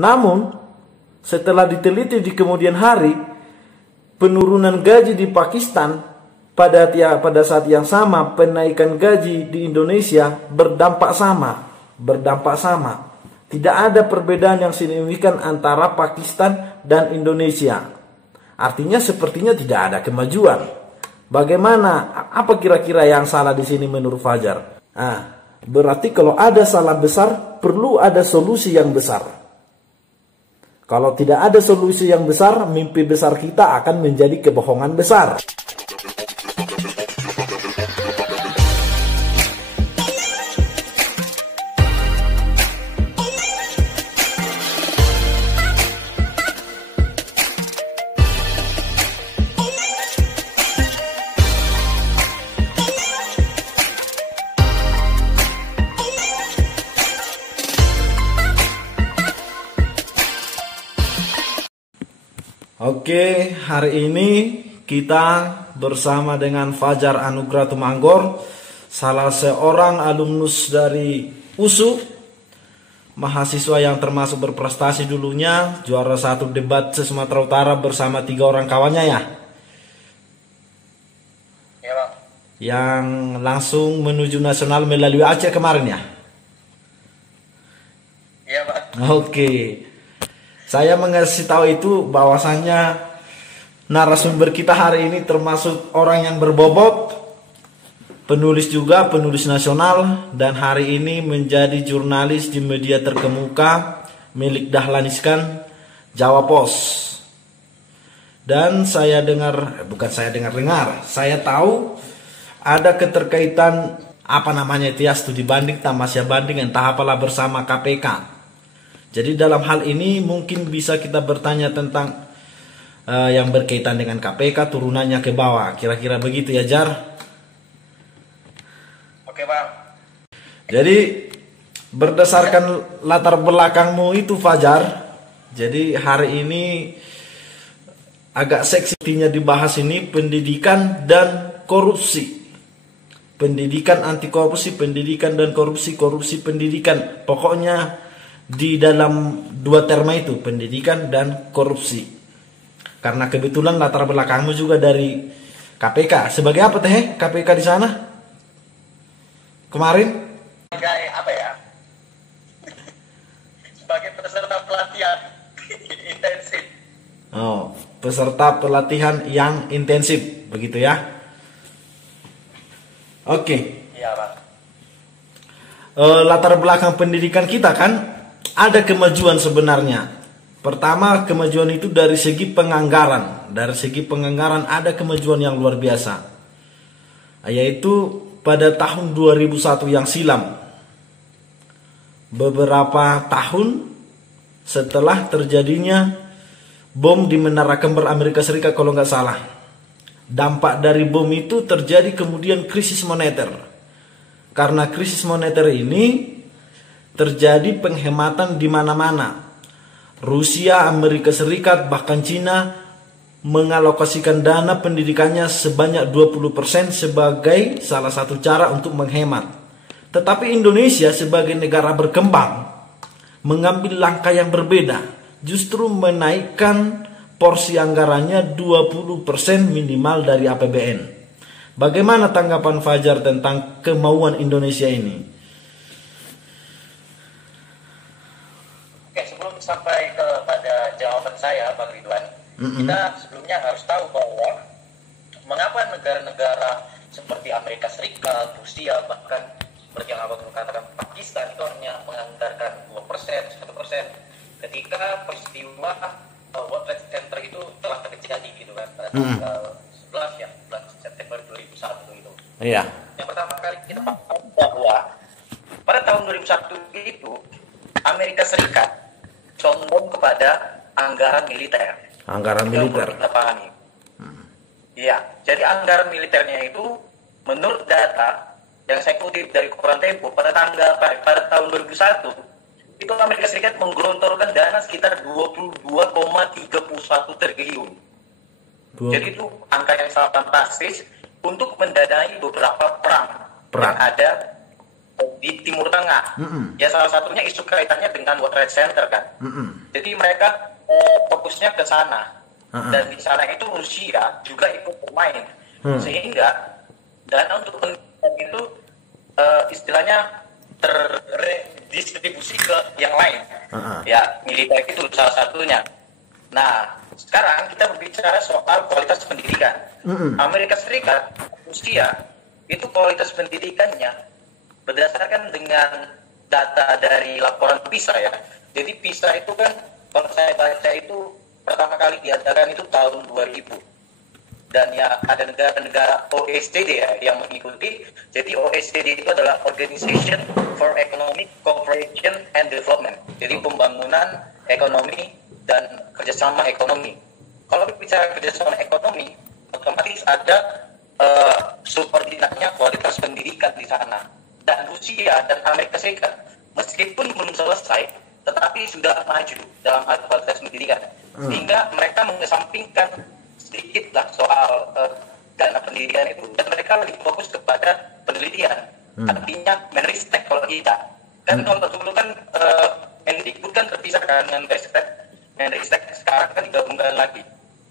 Namun, setelah diteliti di kemudian hari, penurunan gaji di Pakistan pada saat yang sama, penaikan gaji di Indonesia berdampak sama. Tidak ada perbedaan yang signifikan antara Pakistan dan Indonesia. Artinya sepertinya tidak ada kemajuan. Bagaimana? Apa kira-kira yang salah di sini menurut Fajar? Berarti kalau ada salah besar, perlu ada solusi yang besar. Kalau tidak ada solusi yang besar, mimpi besar kita akan menjadi kebohongan besar. Oke, hari ini kita bersama dengan Fajar Anugrah Tumanggor, salah seorang alumnus dari USU, mahasiswa yang termasuk berprestasi dulunya, juara 1 debat se-Sumatera Utara bersama 3 orang kawannya ya? Iya, Bang. Yang langsung menuju nasional melalui Aceh kemarin ya? Iya, Bang. Oke. Saya mengasih tahu itu bahwasannya narasumber kita hari ini termasuk orang yang berbobot, penulis juga, penulis nasional, dan hari ini menjadi jurnalis di media terkemuka milik Dahlan Iskan, Jawa Pos. Dan saya tahu ada keterkaitan studi banding, tamasya banding, entah apalah bersama KPK. Jadi dalam hal ini mungkin bisa kita bertanya tentang yang berkaitan dengan KPK turunannya ke bawah. Kira-kira begitu ya, Jar? Oke, Bang. Jadi berdasarkan latar belakangmu itu, Fajar, jadi hari ini agak seksinya dibahas ini pendidikan dan korupsi. Pendidikan anti korupsi, pendidikan dan korupsi, korupsi pendidikan. Pokoknya di dalam 2 terma itu, pendidikan dan korupsi. Karena kebetulan latar belakangmu juga dari KPK. Sebagai apa teh KPK di sana? Kemarin? Sebagai apa ya? Sebagai peserta pelatihan intensif. Oh, peserta pelatihan yang intensif, begitu ya? Oke. Iya, Bang. Latar belakang pendidikan kita kan ada kemajuan sebenarnya. Pertama, kemajuan itu dari segi penganggaran. Dari segi penganggaran ada kemajuan yang luar biasa. Yaitu pada tahun 2001 yang silam. Beberapa tahun setelah terjadinya bom di Menara Kembar Amerika Serikat kalau nggak salah. Dampak dari bom itu terjadi kemudian krisis moneter. Karena krisis moneter ini terjadi penghematan di mana-mana. Rusia, Amerika Serikat, bahkan Cina mengalokasikan dana pendidikannya sebanyak 20% sebagai salah satu cara untuk menghemat. Tetapi Indonesia sebagai negara berkembang mengambil langkah yang berbeda, justru menaikkan porsi anggarannya 20% minimal dari APBN. Bagaimana tanggapan Fajar tentang kemauan Indonesia ini? Sampai kepada jawaban saya, Bang Ridwan, kita sebelumnya harus tahu bahwa mengapa negara-negara seperti Amerika Serikat, Rusia, bahkan seperti yang Abang katakan Pakistan itu hanya menganggarkan 2%, 1%, ketika peristiwa World Trade Center itu telah terjadi gitu kan, pada tanggal 11 ya, 11 September 2001 itu. Iya. Yang pertama kali kita tahu bahwa pada tahun 2001 itu Amerika Serikat condong kepada anggaran militer. Anggaran militer. Kita pahami. Iya, jadi anggaran militernya itu menurut data yang saya kutip dari koran Tempo pada tahun 2001 itu Amerika Serikat menggelontorkan dana sekitar 22,31 triliun. Jadi itu angka yang sangat fantastis untuk mendanai beberapa perang. Yang ada di Timur Tengah. Ya salah satunya isu kaitannya dengan World Trade Center kan. Jadi mereka fokusnya ke sana. Dan di sana itu Rusia juga ikut bermain. Sehingga dana untuk pendidikan itu istilahnya terdistribusi ke yang lain. Ya militer itu salah satunya. Nah sekarang kita berbicara soal kualitas pendidikan. Amerika Serikat, Rusia itu kualitas pendidikannya berdasarkan dengan data dari laporan PISA ya. Jadi PISA itu kan kalau saya baca itu pertama kali diadakan itu tahun 2000. Dan ya ada negara-negara OECD ya yang mengikuti. Jadi OECD itu adalah Organization for Economic Cooperation and Development. Jadi pembangunan ekonomi dan kerjasama ekonomi. Kalau bicara kerjasama ekonomi, otomatis ada subordinatnya kualitas pendidikan di sana. Dan Rusia dan Amerika Serikat meskipun belum selesai, tetapi sudah maju dalam hal kualitas pendidikan. Sehingga mereka mengesampingkan sedikit lah soal dana pendidikan itu, dan mereka lebih fokus kepada penelitian. Artinya Menristek kalau kita kan kalau dulu kan Mendikbud kan terpisah dengan Menristek sekarang kan digabungkan lagi.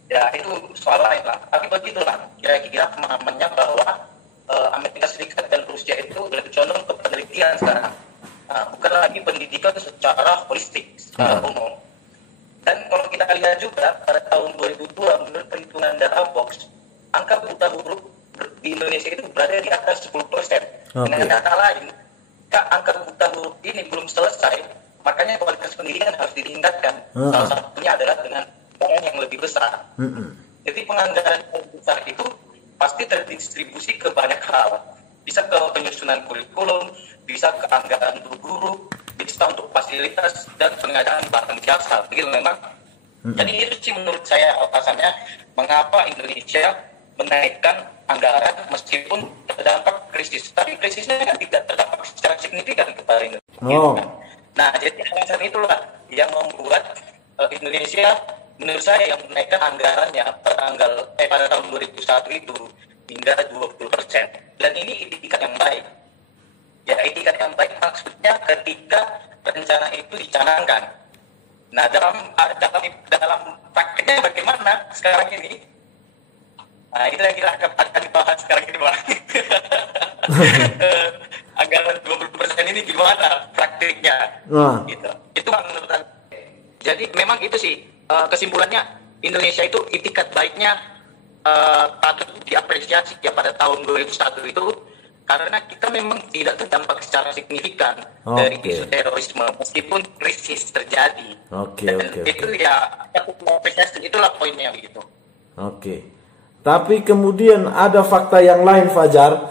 Ya itu soal lain lah. Tapi begitulah kira-kira pemahamannya bahwa Amerika Serikat dan Rusia itu lebih condong ke penelitian sekarang, bukan lagi pendidikan secara holistik, secara umum. Dan kalau kita lihat juga pada tahun 2002 menurut perhitungan data Box, angka buta huruf di Indonesia itu berada di atas 10%. Dengan kata lain, jika angka buta huruf ini belum selesai, makanya kualitas pendidikan harus ditingkatkan. Salah satunya adalah dengan anggaran yang lebih besar. Jadi penganggaran yang besar itu pasti terdistribusi ke banyak hal. Bisa ke penyusunan kurikulum, bisa ke anggaran guru, bisa untuk fasilitas dan pengadaan barang jasa. Begitu memang. Jadi itu sih menurut saya alasannya mengapa Indonesia menaikkan anggaran meskipun terdampak krisis. Tapi krisisnya kan tidak terdampak secara signifikan kepada Indonesia. Gitu kan? Nah, jadi alasan itulah yang membuat Indonesia menurut saya yang menaikkan anggarannya pada tahun 2001 itu hingga 20%. Dan ini itikat yang baik. Ya, itikat yang baik maksudnya ketika rencana itu dicanangkan. Nah, dalam prakteknya bagaimana sekarang ini? Nah, itu yang kita akan dibahas sekarang ini, Bang. Anggaran 20% ini gimana praktiknya? Gitu. Itu menurut saya. Jadi memang itu sih kesimpulannya, Indonesia itu itikat baiknya patut diapresiasi ya pada tahun 2001 itu, karena kita memang tidak terdampak secara signifikan dari isu terorisme meskipun krisis terjadi. Itu ya patut diapresiasi, itulah poinnya begitu. Tapi kemudian ada fakta yang lain, Fajar.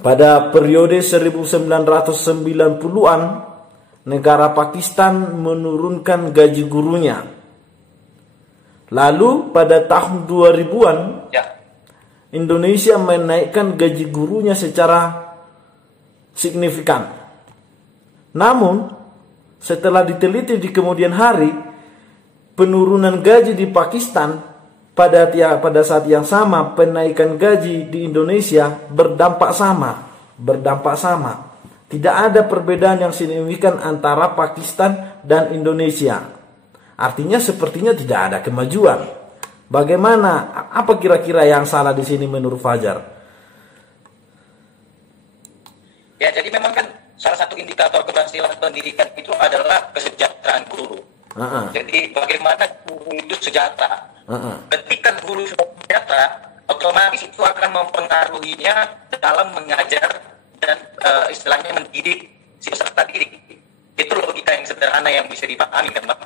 Pada periode 1990-an, negara Pakistan menurunkan gaji gurunya. Lalu pada tahun 2000-an, Indonesia menaikkan gaji gurunya secara signifikan. Namun, setelah diteliti di kemudian hari, penurunan gaji di Pakistan pada saat yang sama, penaikan gaji di Indonesia berdampak sama. Tidak ada perbedaan yang signifikan antara Pakistan dan Indonesia. Artinya sepertinya tidak ada kemajuan. Bagaimana? Apa kira-kira yang salah di sini menurut Fajar? Ya, jadi memang kan salah satu indikator keberhasilan pendidikan itu adalah kesejahteraan guru. Jadi bagaimana guru itu sejahtera. Ketika guru sudah sejahtera, otomatis itu akan mempengaruhinya dalam mengajar dan istilahnya mendidik si peserta didik. Itu logika yang sederhana yang bisa dipahami kan, Bang.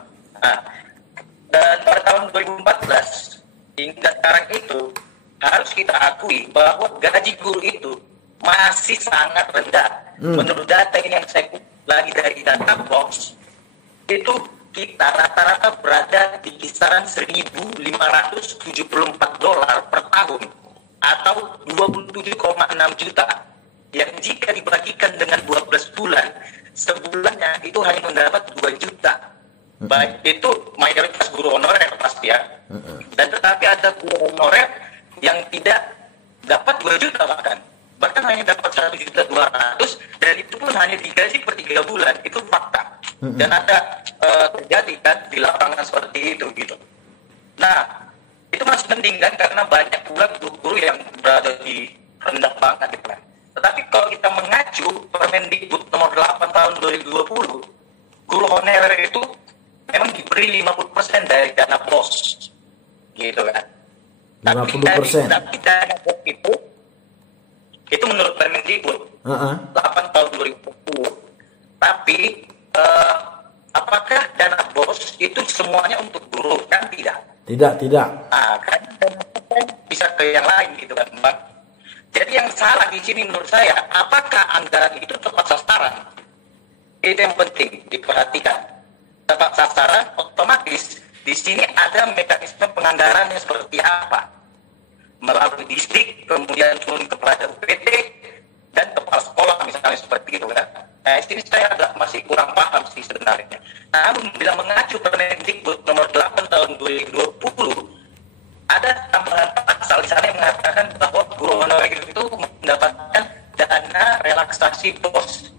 Dan pada tahun 2014 hingga sekarang itu harus kita akui bahwa gaji guru itu masih sangat rendah. Menurut data ini yang saya lagi dari data Box, itu kita rata-rata berada di kisaran $1.574 per tahun atau 27,6 juta, yang jika dibagikan dengan 12 bulan, sebulannya itu hanya mendapat 2 juta. Baik itu mayoritas guru honorer pasti ya. Dan tetapi ada guru honorer yang tidak dapat 2 juta bahkan bahkan hanya dapat 1.200.000 dan itu pun hanya digaji per 3 bulan. Itu fakta. Dan ada terjadi kan di lapangan seperti itu gitu. Nah, itu masih mending kan, karena banyak pula guru yang berada di rendah banget gitu kan. Tetapi kalau kita mengacu Permendikbud nomor 8 tahun 2020, guru honorer itu memang diberi 50% dari dana BOS gitu kan. 50%. Tapi dana BOS itu menurut Permendikbud 8 tahun 2020. Tapi apakah dana BOS itu semuanya untuk guru? Kan tidak. Tidak. Nah, kan bisa ke yang lain gitu kan, Bang. Jadi yang salah di sini menurut saya, apakah anggaran itu tepat sasaran? Itu yang penting diperhatikan. Tepat sasaran, otomatis di sini ada mekanisme penganggarannya seperti apa? Melalui distrik, kemudian turun kepada UPT dan kepala sekolah misalnya seperti itu kan. Nah, di sini saya agak masih kurang paham sih sebenarnya. Namun bila mengacu Permendikbud nomor 8 tahun 2020, ada tambahan pasal di sana yang mengatakan bahwa guru honorer itu mendapatkan dana relaksasi BOS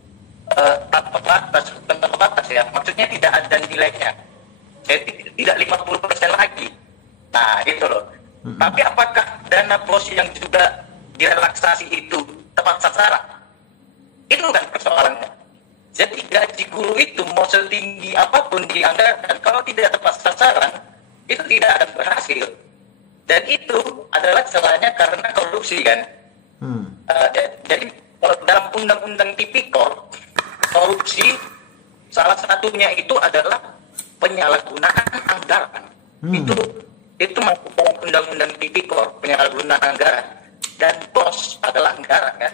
tanpa batas, bukan tanpa batas ya, maksudnya tidak ada nilainya, jadi tidak 50% lagi. Nah itu loh. Tapi apakah dana BOS yang juga direlaksasi itu tepat sasaran? Itu kan persoalannya. Jadi gaji guru itu mau setinggi apapun dianggarkan, kalau tidak tepat sasaran, itu tidak akan berhasil. Dan itu adalah salahnya karena korupsi kan. Jadi kalau dalam undang-undang tipikor, korupsi salah satunya itu adalah penyalahgunaan anggaran. Itu masuk dalam undang-undang tipikor, penyalahgunaan anggaran. Dan BOS adalah anggaran kan.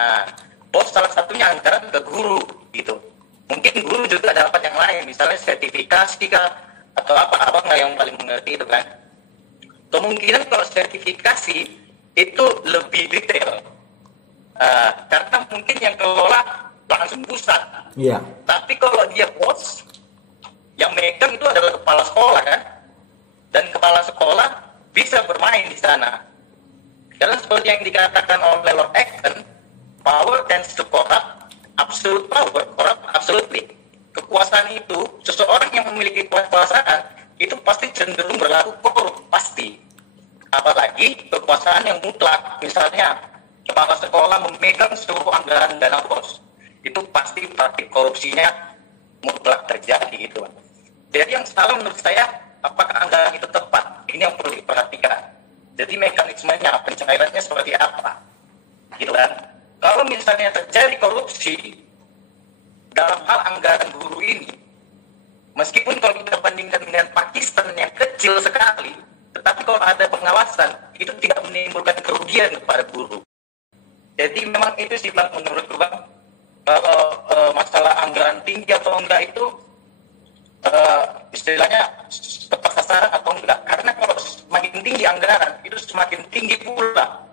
Nah, BOS salah satunya anggaran ke guru gitu. Mungkin guru juga dapat yang lain, misalnya sertifikasi kah atau apa, abang nggak yang paling mengerti itu kan. Kemungkinan kalau sertifikasi itu lebih detail, karena mungkin yang kelola langsung pusat. Iya. Tapi kalau dia BOS, yang megang itu adalah kepala sekolah kan, dan kepala sekolah bisa bermain di sana. Karena seperti yang dikatakan oleh Lord Acton, power tends to corrupt, absolute power corrupt absolutely. Kekuasaan itu, seseorang yang memiliki kekuasaan itu pasti cenderung berlaku korup, pasti. Apalagi kekuasaan yang mutlak, misalnya kepala sekolah memegang seluruh anggaran dana BOS, itu pasti praktik korupsinya mutlak terjadi gitu. Jadi yang salah menurut saya, apakah anggaran itu tepat? Ini yang perlu diperhatikan. Jadi mekanismenya, pencairannya seperti apa, gitu kan? Kalau misalnya terjadi korupsi dalam hal anggaran guru ini, meskipun kalau kita bandingkan dengan Pakistan yang kecil sekali, tetapi kalau ada pengawasan, itu tidak menimbulkan kerugian kepada guru. Jadi memang itu sih Bang, menurutku Bang, kalau masalah anggaran tinggi atau enggak itu istilahnya tepat sasaran atau enggak. Karena kalau semakin tinggi anggaran, itu semakin tinggi pula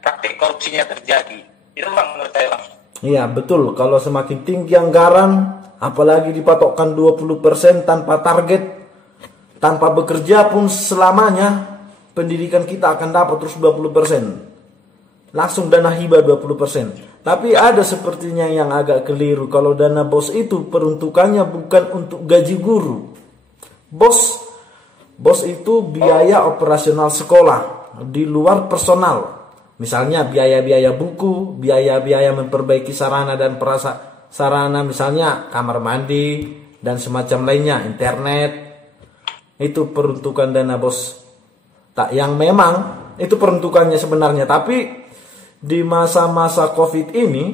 praktik korupsinya terjadi. Itu Bang menurut saya Bang. Iya betul, kalau semakin tinggi anggaran, apalagi dipatokkan 20% tanpa target, tanpa bekerja pun selamanya, pendidikan kita akan dapat terus 20%. Langsung dana hibah 20%. Tapi ada sepertinya yang agak keliru, kalau dana BOS itu peruntukannya bukan untuk gaji guru. BOS itu biaya operasional sekolah, di luar personal. Misalnya biaya-biaya buku, biaya-biaya memperbaiki sarana dan prasarana, misalnya kamar mandi dan semacam lainnya, internet. Itu peruntukan dana BOS. Tak yang memang itu peruntukannya sebenarnya, tapi di masa-masa Covid ini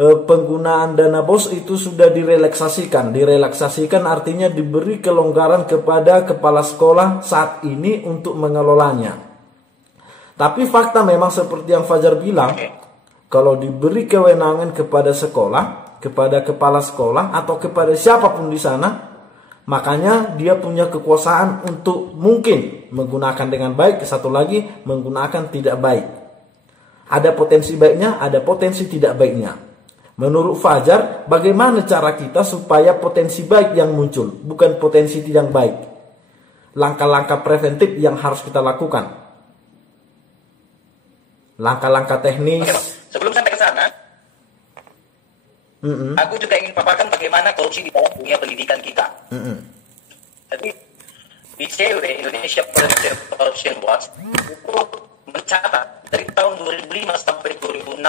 penggunaan dana BOS itu sudah direlaksasikan. Direlaksasikan artinya diberi kelonggaran kepada kepala sekolah saat ini untuk mengelolanya. Tapi fakta memang seperti yang Fajar bilang, kalau diberi kewenangan kepada sekolah, kepada kepala sekolah atau kepada siapapun di sana, makanya dia punya kekuasaan untuk mungkin menggunakan dengan baik, satu lagi menggunakan tidak baik. Ada potensi baiknya, ada potensi tidak baiknya. Menurut Fajar, bagaimana cara kita supaya potensi baik yang muncul, bukan potensi tidak baik? Langkah-langkah preventif yang harus kita lakukan. langkah-langkah teknis. Oke, Bang. Sebelum sampai ke sana, aku juga ingin paparkan bagaimana korupsi di dalam dunia pendidikan kita. Jadi ICW, Indonesia Corruption Watch, itu mencatat dari tahun 2005 sampai 2016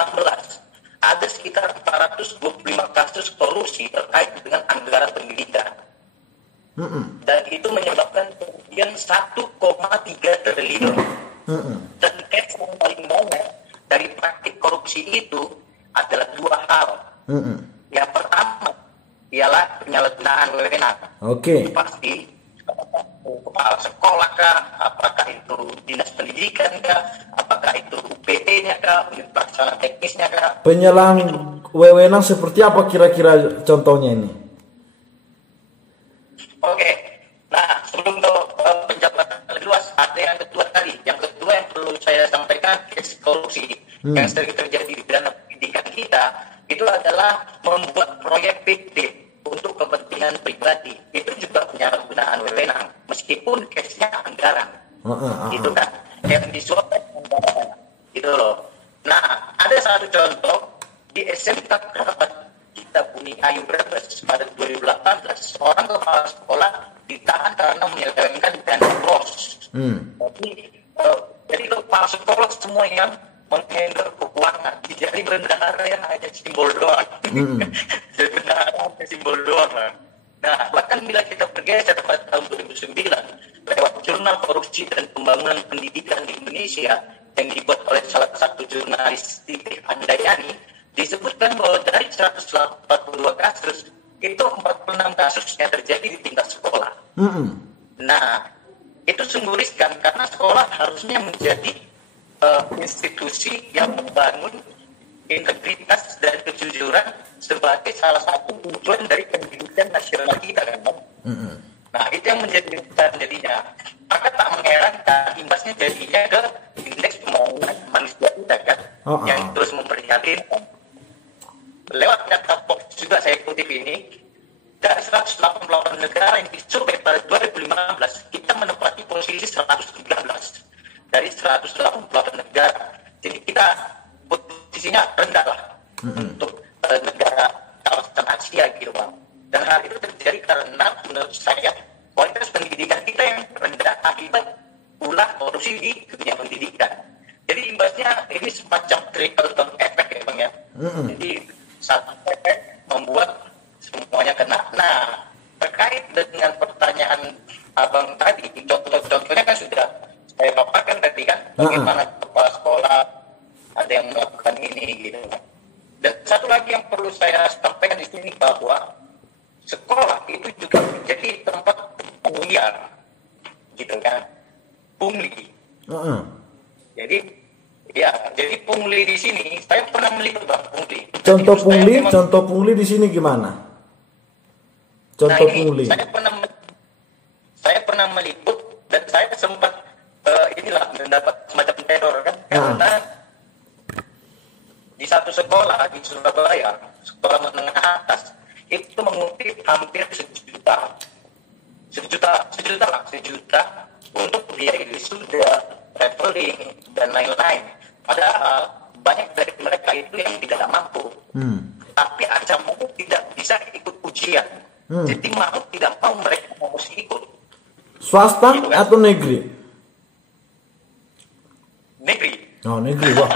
ada sekitar 425 kasus korupsi terkait dengan anggaran pendidikan. Dan itu menyebabkan kerugian 1,3 triliun. Dan case yang paling banyak dari praktik korupsi itu adalah dua hal. Yang pertama ialah penyalahgunaan wewenang. Oke. Pasti kepala sekolah kah, apakah itu dinas pendidikan kah, apakah itu UPT-nya kah, pelaksanaan teknisnya kah. Penyalahan wewenang seperti apa kira-kira contohnya ini? Oke, nah sebelum ke penjabatan lebih luas, ada yang kedua tadi. Yang kedua yang perlu saya sampaikan, case korupsi yang sering terjadi di dalam pendidikan kita, itu adalah membuat proyek fiktif untuk kepentingan pribadi. Itu juga penyalahgunaan wewenang, meskipun case-nya anggaran. Itu kan, yang disuapkan anggaran. Itu loh. Nah, ada satu contoh, di SMK Kerabat kita Bumi Ayu Brebes pada 2018 seorang kepala sekolah ditahan karena menyelewengkan dana bos. Jadi kepala sekolah semua yang menghandle keuangan, jadi bendahara yang hanya simbol doang. Jadi bendahara hanya simbol doang. Nah, bahkan bila kita bergeser pada tahun 2009 lewat jurnal korupsi dan pembangunan pendidikan di Indonesia yang dibuat oleh salah satu jurnalis Titik Andayani, disebutkan bahwa dari 182 kasus, itu 46 kasus yang terjadi di tingkat sekolah. Nah, itu sungguh riskan karena sekolah harusnya menjadi institusi yang membangun integritas dan kejujuran sebagai salah satu tujuan dari pendidikan nasional kita kan, Bang? Nah, itu yang menjadi riskan jadinya. Maka tak mengherankan imbasnya jadinya ke indeks pembangunan manusia kita kan, yang terus memprihatinkan. Lewat data Fox juga saya kutip ini, dari 188 negara yang disurvei pada 2015, kita menempati posisi 113 dari 188 negara. Jadi kita posisinya rendah lah untuk negara kawasan Asia gitu, Bang. Dan hal itu terjadi karena menurut saya kualitas pendidikan kita yang rendah akibat ulah korupsi di dunia pendidikan. Jadi imbasnya ini semacam trickle down effect ya, Bang ya. Jadi satu efek membuat semuanya kena. Nah, terkait dengan pertanyaan Abang tadi, contoh-contohnya kan sudah saya paparkan tadi kan, bagaimana kepala sekolah ada yang melakukan ini gitu. Dan satu lagi yang perlu saya sampaikan di sini bahwa sekolah itu juga menjadi tempat pengulian, gitu kan, pungli. Jadi pungli di sini, saya pernah meliput, Bang, pungli. Contoh pungli di sini gimana? Contoh pungli. Saya pernah meliput dan saya sempat mendapat semacam teror kan, karena di satu sekolah di Surabaya, sekolah menengah atas, itu mengutip hampir sejuta untuk biaya wisuda, traveling dan lain-lain. Padahal banyak dari mereka itu yang tidak mampu, tapi acam tidak bisa ikut ujian. Jadi tidak mau mereka harus ikut. Swasta gitu kan? Atau negeri? Negeri. Oh, negeri, Bang.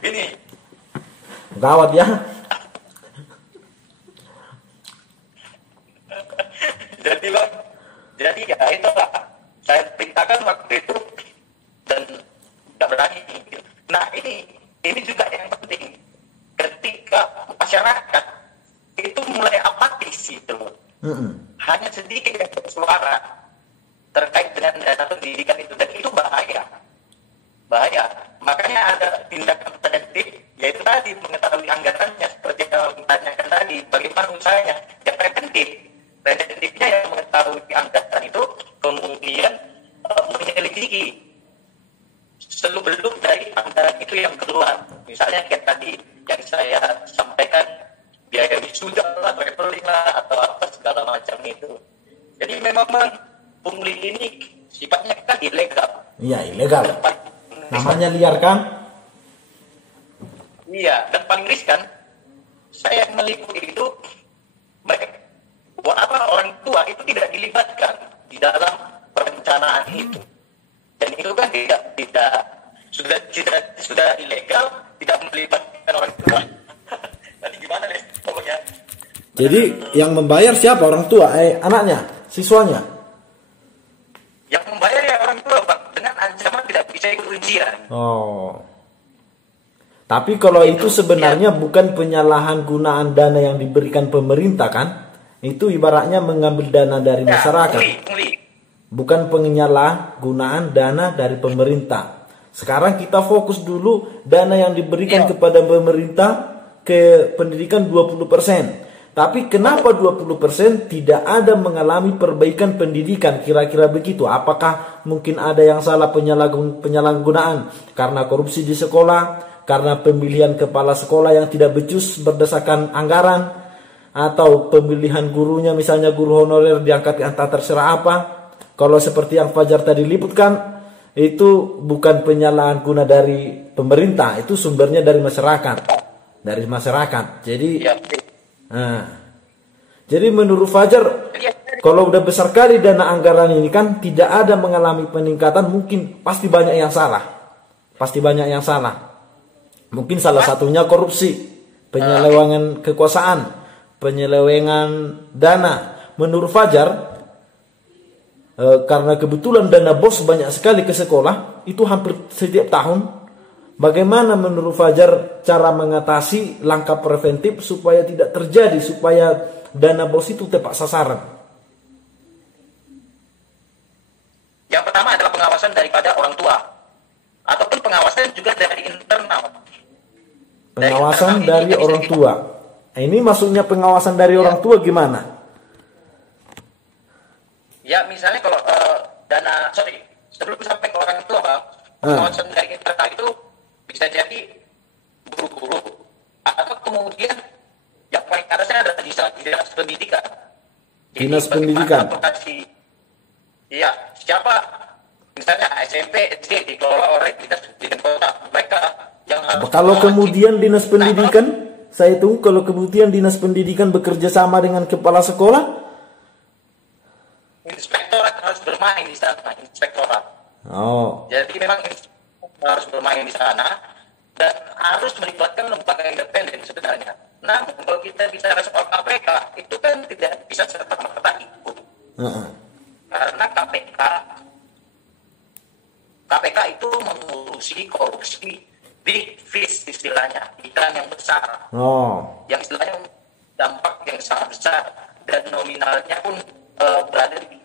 Ini gawat ya. Jadi ya itulah saya perintahkan waktu itu dan tidak berani. Nah ini juga yang penting ketika masyarakat itu mulai apatis gitu, hanya sedikit yang bersuara terkait dengan dana pendidikan itu, dan itu bahaya. Makanya ada tindakan preventif, yaitu tadi mengetahui anggarannya seperti yang ditanyakan tadi, bagaimana usahanya. Ya preventifnya yang mengetahui anggaran itu, kemudian menyelidiki seluk-beluk dari anggaran itu yang keluar. Misalnya kayak tadi yang saya sampaikan, biaya wisuda lah, traveling lah, atau apa segala macam itu. Jadi memang pungli ini sifatnya kan ilegal. Iya, ilegal. Namanya liar kan? paling riskan, saya meliput itu orang tua itu tidak dilibatkan di dalam perencanaan itu, dan itu kan tidak sudah ilegal, tidak melibatkan orang tua. Nanti gimana deh pokoknya. Jadi yang membayar siapa? Orang tua, anaknya, siswanya? Yang membayar ya orang tua, Pak, dengan ancaman tidak bisa ikut ujian. Oh. Tapi kalau itu sebenarnya bukan penyalahan gunaan dana yang diberikan pemerintah kan? Itu ibaratnya mengambil dana dari masyarakat. Bukan penyalahgunaan dana dari pemerintah. Sekarang kita fokus dulu dana yang diberikan kepada pemerintah ke pendidikan 20%. Tapi kenapa 20% tidak ada mengalami perbaikan pendidikan? Kira-kira begitu. Apakah mungkin ada yang salah penyalahgunaan karena korupsi di sekolah, karena pemilihan kepala sekolah yang tidak becus berdasarkan anggaran, atau pemilihan gurunya, misalnya guru honorer diangkat entah terserah apa? Kalau seperti yang Fajar tadi liputkan, itu bukan penyalahan guna dari pemerintah, itu sumbernya dari masyarakat, Jadi menurut Fajar, kalau udah besar kali dana anggaran ini kan tidak ada mengalami peningkatan, mungkin pasti banyak yang salah. Mungkin salah satunya korupsi, penyelewengan kekuasaan, penyelewengan dana. Menurut Fajar, karena kebetulan dana BOS banyak sekali ke sekolah, itu hampir setiap tahun. Bagaimana menurut Fajar cara mengatasi langkah preventif supaya tidak terjadi, supaya dana BOS itu tepat sasaran? Yang pertama adalah pengawasan daripada orang tua, ataupun pengawasan juga dari internal. Pengawasan dari orang tua. Ini maksudnya pengawasan dari orang tua gimana? Ya misalnya kalau sebelum sampai ke orang tua, Bang, pengawasan dari internal itu bisa jadi guru-guru, atau kemudian yang paling atasnya adalah dinas pendidikan. Dinas pendidikan. Iya, siapa misalnya SMP, SD dikelola oleh dinas pendidikan kota, mereka yang kalau kemudian dinas pendidikan, saya tunggu, kalau kemudian dinas pendidikan bekerja sama dengan kepala sekolah, inspektorat harus bermain di sana, inspektorat. Oh. Jadi memang harus bermain di sana dan harus melibatkan lembaga independen sebenarnya. Namun kalau kita bicara soal KPK, itu kan tidak bisa serta-merta ikut. Karena KPK itu mengurusi korupsi big fish istilahnya, ikan yang besar. Yang istilahnya dampak yang sangat besar dan nominalnya pun berada di,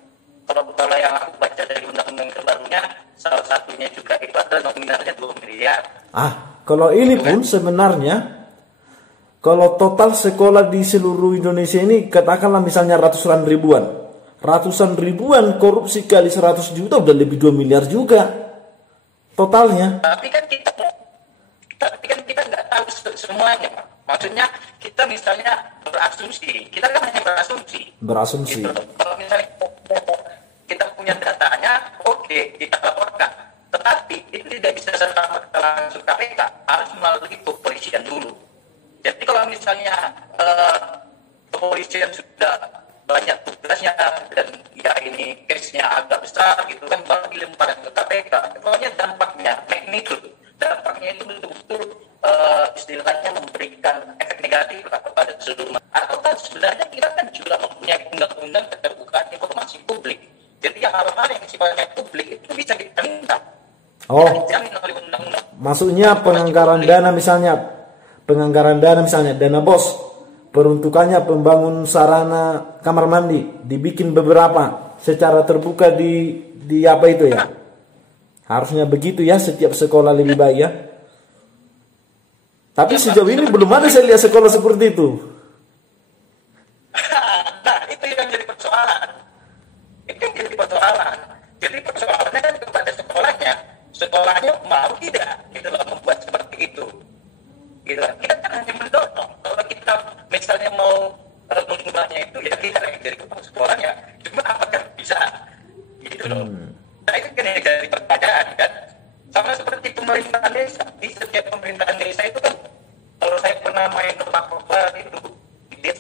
kalau yang aku baca dari undang-undang terbarunya, salah satunya juga itu adalah nominalnya 2 miliar. Kalau ini pun sebenarnya, kalau total sekolah di seluruh Indonesia ini, katakanlah misalnya ratusan ribuan korupsi kali 100 juta udah lebih 2 miliar juga totalnya. Tapi kan kita nggak tahu semuanya. Maksudnya kita misalnya berasumsi, kita kan hanya berasumsi. Gitu. Kalau misalnya kita punya datanya, oke, kita laporkan. Tetapi itu tidak bisa serta-merta langsung KPK, harus melalui kepolisian dulu. Jadi kalau misalnya kepolisian sudah banyak tugasnya dan ya ini case-nya agak besar gitu kan, baru dilempar ke KPK. Pokoknya dampaknya itu betul-betul istilahnya memberikan efek negatif kepada seluruh. Atau kan sebenarnya kita kan juga mempunyai undang-undang keterbukaan informasi publik. Jadi hal-hal yang sifatnya publik itu bisa diperintah. Maksudnya penganggaran dana misalnya, dana BOS, peruntukannya pembangun sarana kamar mandi, dibikin beberapa secara terbuka di apa itu ya? Harusnya begitu ya, setiap sekolah lebih baik ya. Tapi sejauh ini belum ada saya lihat sekolah seperti itu. Nah, itu yang jadi persoalan. Jadi persoalannya kan kepada sekolahnya mau tidak gitu loh membuat seperti itu. Gitu. Kita kan hanya mendorong. Kalau kita misalnya mau mengubahnya itu ya kita yang jadi kepala sekolahnya. Cuma apakah bisa? Gitu loh. Nah itu kan yang jadi pertanyaan kan. Sama seperti pemerintahan desa. Di setiap pemerintahan desa itu kan kalau saya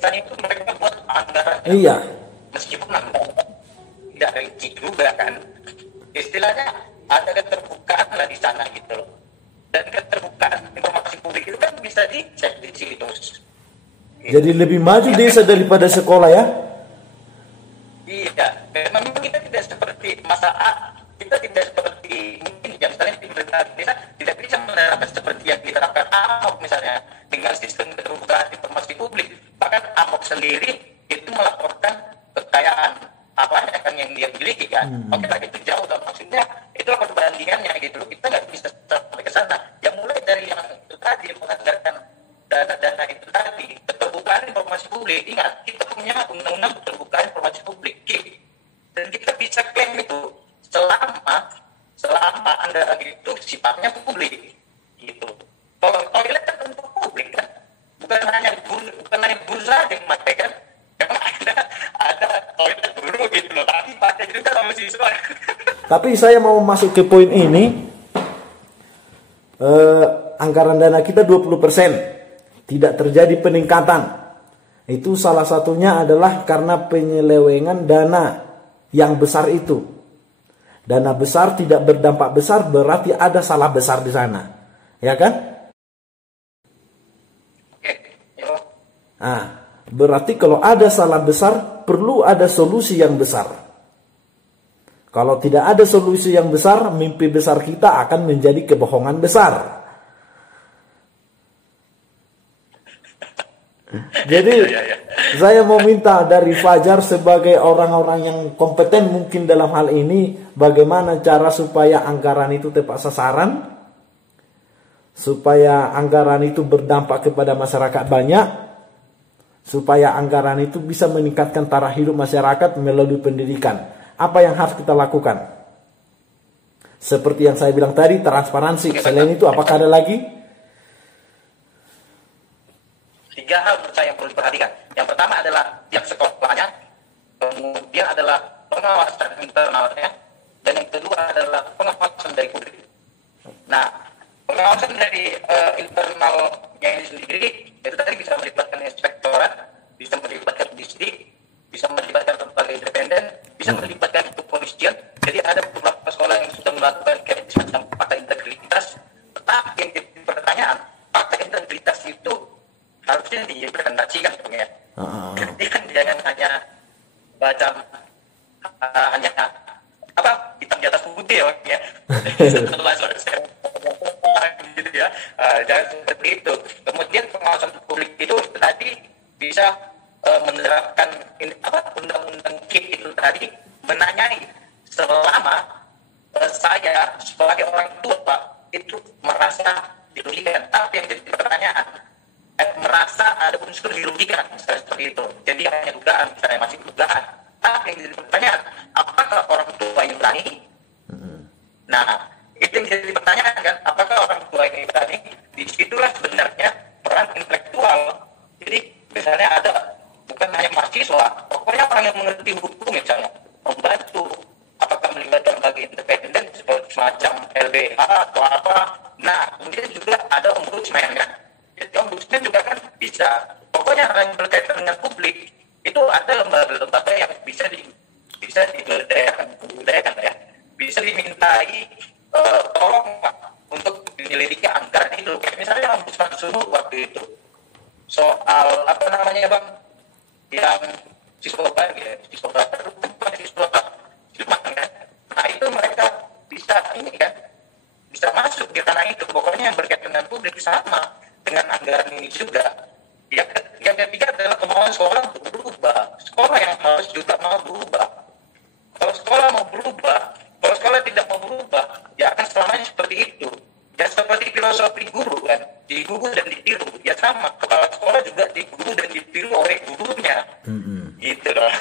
bisanya itu mereka buat anggaran. Iya. Meskipun anggaran tidak rinci juga kan, istilahnya ada keterbukaan lah di sana gitu loh. Dan keterbukaan informasi publik itu kan bisa dicek di situs. Jadi lebih maju desa daripada sekolah ya? Iya, memang kita tidak seperti masa kita tidak seperti mungkin yang misalnya di pemerintah desa tidak bisa menerapkan seperti yang diterapkan Ahok misalnya dengan sistem keterbukaan informasi publik. Bahkan Ahok sendiri itu melaporkan kekayaan apa kan yang dia miliki kan. Oke lah, itu jauh lah, maksudnya itu perbandingannya gitu loh. Kita nggak bisa sampai ke sana. Yang mulai dari yang itu tadi menganggarkan dana-dana itu tadi, keterbukaan informasi publik. Ingat, kita punya undang-undang keterbukaan informasi publik, dan kita bisa klaim itu selama anggaran itu sifatnya publik gitu. Kalau toilet kan untuk publik kan, bukan hanya bursa yang pakai kan. Memang ada toilet dulu gitu loh, tapi pakai juga sama siswa. Tapi saya mau masuk ke poin ini, anggaran dana kita 20%. Tidak terjadi peningkatan. Itu salah satunya adalah karena penyelewengan dana yang besar itu. Dana besar tidak berdampak besar, berarti ada salah besar di sana. Ya kan? Nah, berarti kalau ada salah besar, perlu ada solusi yang besar. Kalau tidak ada solusi yang besar, mimpi besar kita akan menjadi kebohongan besar. Jadi saya mau minta dari Fajar sebagai orang-orang yang kompeten mungkin dalam hal ini, bagaimana cara supaya anggaran itu tepat sasaran, supaya anggaran itu berdampak kepada masyarakat banyak, supaya anggaran itu bisa meningkatkan taraf hidup masyarakat melalui pendidikan. Apa yang harus kita lakukan? Seperti yang saya bilang tadi, transparansi. Selain itu apakah ada lagi? 3 hal menurut saya yang perlu diperhatikan. Yang pertama adalah pihak sekolahnya, kemudian adalah pengawasan internalnya, dan yang kedua adalah pengawasan dari publik. Nah, pengawasan dari internalnya ini sendiri, itu tadi bisa melibatkan inspektorat, bisa melibatkan distrik, bisa melibatkan lembaga independen, bisa melibatkan kepolisian. Jadi ada beberapa sekolah yang sudah melakukan kayak semacam fakta integritas. Tetapi yang jadi pertanyaan, fakta integritas itu harusnya diimplementasikan ya. Jadi kan jangan hanya baca hanya hitam di atas putih ya. Setelah selesai gitu ya. Jangan seperti itu. Kemudian pengawasan publik itu tadi bisa menerapkan undang-undang KIP itu tadi, menanyai selama saya sebagai orang tua Pak itu merasa dirugikan. Tapi yang jadi pertanyaan, merasa ada unsur dirugikan, misalnya seperti itu. Jadi hanya dugaan, misalnya masih dugaan. Tapi yang jadi pertanyaan, apakah orang tua ini berani? Nah, itu yang jadi pertanyaan kan, apakah orang tua ini berani? Disitulah sebenarnya peran intelektual. Jadi misalnya ada, bukan hanya mahasiswa, pokoknya orang yang mengerti hukum misalnya, membantu, apakah melibatkan lembaga independen seperti semacam LBH atau apa. Nah, kemudian juga ada ombudsman kan. Jadi ombudsman juga kan bisa, pokoknya hal yang berkaitan dengan publik itu ada lembaga-lembaga yang bisa diberdayakan ya, bisa dimintai tolong untuk menyelidiki anggaran itu. Kayak misalnya ombudsman Sumut waktu itu soal apa namanya bang, yang siswa baru kan. Nah itu mereka bisa ini kan, bisa masuk di tanah itu. Pokoknya yang berkaitan dengan publik sama dengan anggaran ini juga. Yang ketiga adalah kemauan sekolah untuk berubah. Sekolah yang harus juga mau berubah. Kalau sekolah mau berubah, kalau sekolah tidak mau berubah, ya akan selamanya seperti itu. Ya seperti filosofi guru kan, diguru dan ditiru. Ya sama, kepala sekolah juga diguru dan ditiru oleh gurunya. Gitu loh.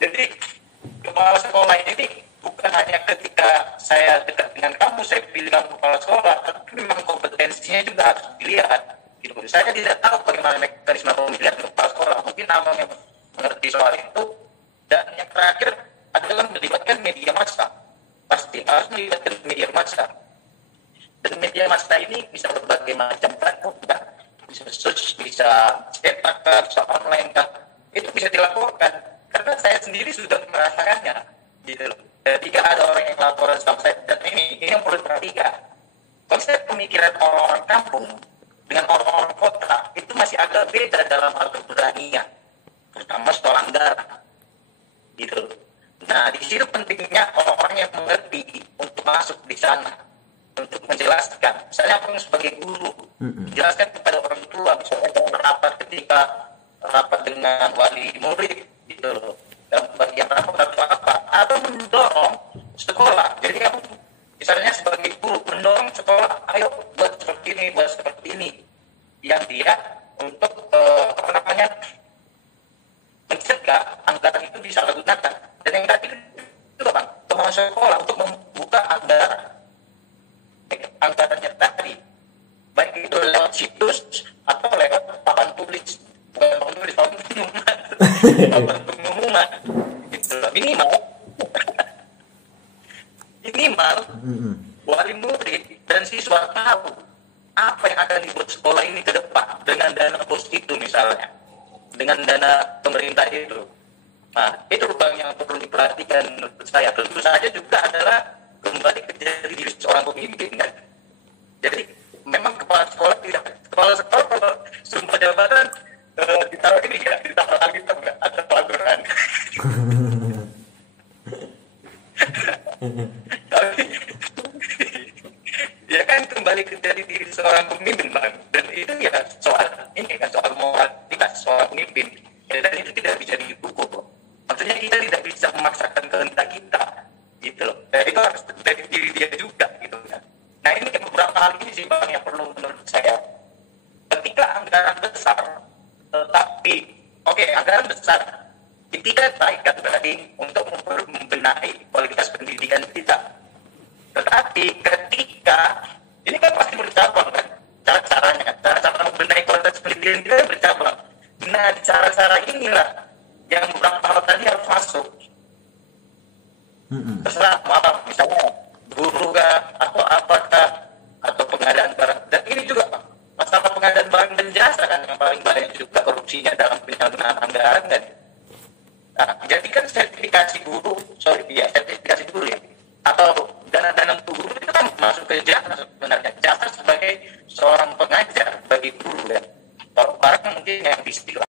Jadi kepala sekolah ini bukan hanya ketika saya dekat dengan kamu, saya pilih kamu kepala sekolah, tapi memang kompetensinya juga harus dilihat. Gitu. Saya tidak tahu bagaimana mekanisme pemilihan kepala sekolah, mungkin namanya mengerti soal itu. Dan yang terakhir adalah melibatkan media massa. Pasti harus melibatkan media massa. Dan media massa ini bisa berbagai macam platform, bisa cetak, bisa online, itu bisa dilaporkan karena saya sendiri sudah merasakannya gitu loh. Ketika ada orang yang laporan sama saya, dan ini yang perlu diperhatikan, konsep pemikiran orang-orang kampung dengan orang-orang kota itu masih agak beda dalam hal keberanian, terutama soal anggaran gitu loh. Nah, di situ pentingnya orang-orang yang mengerti untuk masuk di sana untuk menjelaskan. Misalnya aku sebagai guru, jelaskan kepada orang tua, misalnya dalam rapat ketika rapat dengan wali murid gitu loh, dalam bagian rapat atau apa, atau mendorong sekolah. Jadi kamu misalnya sebagai guru mendorong sekolah, ayo buat seperti ini, yang dia untuk mencegah anggaran itu disalahgunakan. Dan yang tadi itu Bang, teman sekolah untuk membuka anggarannya tadi, baik itu lewat situs atau lewat papan tulis, papan pengumuman gitu. minimal wali murid dan siswa tahu apa yang akan dibuat sekolah ini ke depan dengan dana bos itu, misalnya dengan dana pemerintah itu. Nah, itu Bang yang perlu diperhatikan menurut saya. Tentu saja juga adalah kembali ke diri seorang pemimpin kan. Jadi memang kepala sekolah kalau sumpah jabatan ditaruh ini ya, ditaruh lagi ada pelajaran. Ya kan kembali ke diri seorang pemimpin Bang. Dan itu ya soal moralitas seorang pemimpin. Ya, dan itu tidak bisa diukur. Maksudnya kita tidak bisa memaksakan kehendak kita, gitu loh. Dan itu harus dari diri dia juga, gitu kan. Nah ini beberapa hal ini sih Bang yang perlu menurut saya. Ketika anggaran besar, tetapi anggaran besar, ketika baik kan berarti untuk membenahi kualitas pendidikan kita. Tetapi ketika ini kan pasti bercabang kan, cara membenahi kualitas pendidikan kita bercabang. Nah cara-cara inilah yang beberapa hal tadi harus masuk. Terserah maaf, misalnya guru kah atau apakah atau pengadaan barang. Dan ini juga masalah pengadaan barang dan jasa kan yang paling banyak juga korupsinya dalam penyalahgunaan anggaran kan.